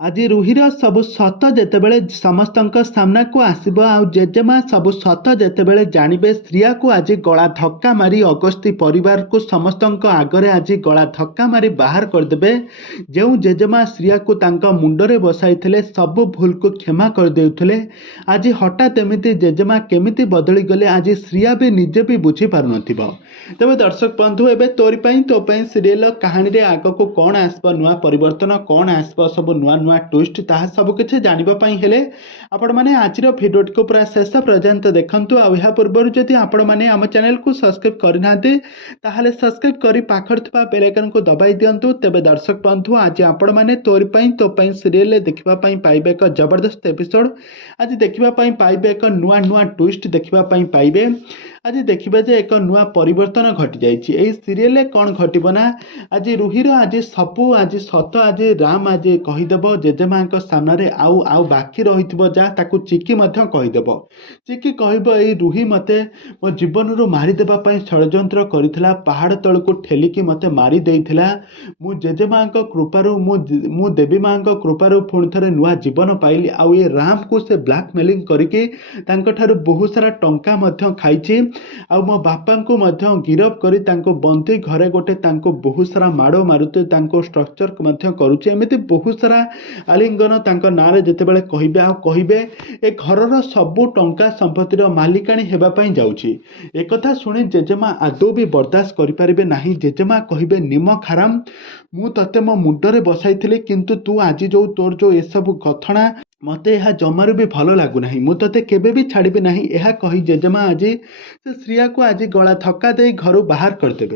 ଆଜି ରୁହିର ସବୁ ସତ ଯେତେବେଳେ ସମସ୍ତଙ୍କ ସାମ୍ନାକୁ ଆସିବ ଆଉ ଜେଜେମା ସବୁ ସତ ଯେତେବେଳେ ଜାଣିବେ ଶ୍ରିୟାକୁ ଆଜି ଗଳା ଧକ୍କା ମାରି ଅଗସ୍ତି ପରିବାରକୁ ସମସ୍ତଙ୍କ ଆଗରେ ଆଜି ଗଳା ଧକ୍କା ମାରି ବାହାର କରିଦେବେ। ଯେଉଁ ଜେଜେମା ଶ୍ରିୟାକୁ ତାଙ୍କ ମୁଣ୍ଡରେ ବସାଇଥିଲେ ସବୁ ଭୁଲକୁ କ୍ଷମା କରିଦେଉଥିଲେ ଆଜି ହଠାତ୍ ଏମିତି ଜେଜେମା କେମିତି ବଦଳିଗଲେ ଆଜି ଶ୍ରିୟା ବି ନିଜେ ବି ବୁଝିପାରୁନଥିବ। ତେବେ ଦର୍ଶକ ବନ୍ଧୁ ଏବେ ତୋରି ପାଇଁ ତୋ ପାଇଁ ସିରିଏଲ କାହାଣୀରେ ଆଗକୁ କ'ଣ ଆସିବ, ନୂଆ ପରିବର୍ତ୍ତନ କ'ଣ ଆସିବ, ସବୁ ନୂଆ ନୂଆ ଟ୍ୱିଷ୍ଟ ତାହା ସବୁ କିଛି ଜାଣିବା ପାଇଁ ହେଲେ ଆପଣମାନେ ଆଜିର ଭିଡ଼ିଓଟିକୁ ପୁରା ଶେଷ ପର୍ଯ୍ୟନ୍ତ ଦେଖନ୍ତୁ। ଆଉ ଏହା ପୂର୍ବରୁ ଯଦି ଆପଣମାନେ ଆମ ଚ୍ୟାନେଲକୁ ସବସ୍କ୍ରାଇବ୍ କରିନାହାନ୍ତି ତାହେଲେ ସବସ୍କ୍ରାଇବ୍ କରି ପାଖରେ ଥିବା ବେଲ୍ ଆଇକନକୁ ଦବାଇ ଦିଅନ୍ତୁ। ତେବେ ଦର୍ଶକ ବନ୍ଧୁ ଆଜି ଆପଣମାନେ ତୋରି ପାଇଁ ତୋ ପାଇଁ ସିରିଏଲରେ ଦେଖିବା ପାଇଁ ପାଇବେ ଏକ ଜବରଦସ୍ତ ଏପିସୋଡ଼। ଆଜି ଦେଖିବା ପାଇଁ ପାଇବେ ଏକ ନୂଆ ନୂଆ ଟ୍ୱିଷ୍ଟ ଦେଖିବା ପାଇଁ ପାଇବେ। ଆଜି ଦେଖିବେ ଯେ ଏକ ନୂଆ ପରିବର୍ତ୍ତନ ଘଟିଯାଇଛି ଏହି ସିରିଏଲରେ। କ'ଣ ଘଟିବ ନା ଆଜି ରୁହିର ଆଜି ସବୁ ଆଜି ସତ ଆଜି ରାମ ଆଜି କହିଦେବ ଜେଜେମାଙ୍କ ସାମ୍ନାରେ। ଆଉ ବାକି ରହିଥିବ ଯାହା ତାକୁ ଚିକି ମଧ୍ୟ କହିଦେବ। ଚିକି କହିବ ଏଇ ରୁହି ମୋତେ ମୋ ଜୀବନରୁ ମାରିଦେବା ପାଇଁ ଷଡ଼ଯନ୍ତ୍ର କରିଥିଲା, ପାହାଡ଼ ତଳକୁ ଠେଲିକି ମୋତେ ମାରି ଦେଇଥିଲା। ମୁଁ ଜେଜେମାଙ୍କ କୃପାରୁ ମୁଁ ଦେବୀ ମାଙ୍କ କୃପାରୁ ପୁଣି ଥରେ ନୂଆ ଜୀବନ ପାଇଲି। ଆଉ ଏ ରାମକୁ ସେ ବ୍ଲାକମେଲିଂ କରିକି ତାଙ୍କଠାରୁ ବହୁତ ସାରା ଟଙ୍କା ମଧ୍ୟ ଖାଇଛି। ଆଉ ମୋ ବାପାଙ୍କୁ ମଧ୍ୟ ଗିରଫ କରି ତାଙ୍କୁ ବନ୍ଦୀ ଘରେ ଗୋଟେ ତାଙ୍କୁ ବହୁତ ସାରା ମାଡ଼ ମାରୁଛି, ତାଙ୍କୁ ଷ୍ଟ୍ରକ୍ଚର ମଧ୍ୟ କରୁଛି। ଏମିତି ବହୁତ ସାରା ଆଲିଙ୍ଗନ ତାଙ୍କ ନାଁରେ ଯେତେବେଳେ କହିବେ ଆଉ କହିବେ ଏ ଘରର ସବୁ ଟଙ୍କା ସମ୍ପତ୍ତିର ମାଲିକାଣୀ ହେବା ପାଇଁ ଯାଉଛି। ଏକଥା ଶୁଣି ଜେଜେମା ଆଦୌ ବି ବରଦାସ୍ତ କରିପାରିବେ ନାହିଁ। ଜେଜେମା କହିବେ ନିମକ ହାରାମ, ମୁଁ ତତେ ମୋ ମୁଣ୍ଡରେ ବସାଇଥିଲି କିନ୍ତୁ ତୁ ଆଜି ତୋର ଯେଉଁ ଏସବୁ ଗଥଣା ମୋତେ ଏହା ଜମାରୁ ବି ଭଲ ଲାଗୁନାହିଁ। ମୁଁ ତତେ କେବେ ବି ଛାଡ଼ିବି ନାହିଁ। ଏହା କହି ଜେଜେମା ଆଜି ସେ ଶ୍ରିୟାକୁ ଆଜି ଗଳା ଧକ୍କା ଦେଇ ଘରୁ ବାହାର କରିଦେବେ।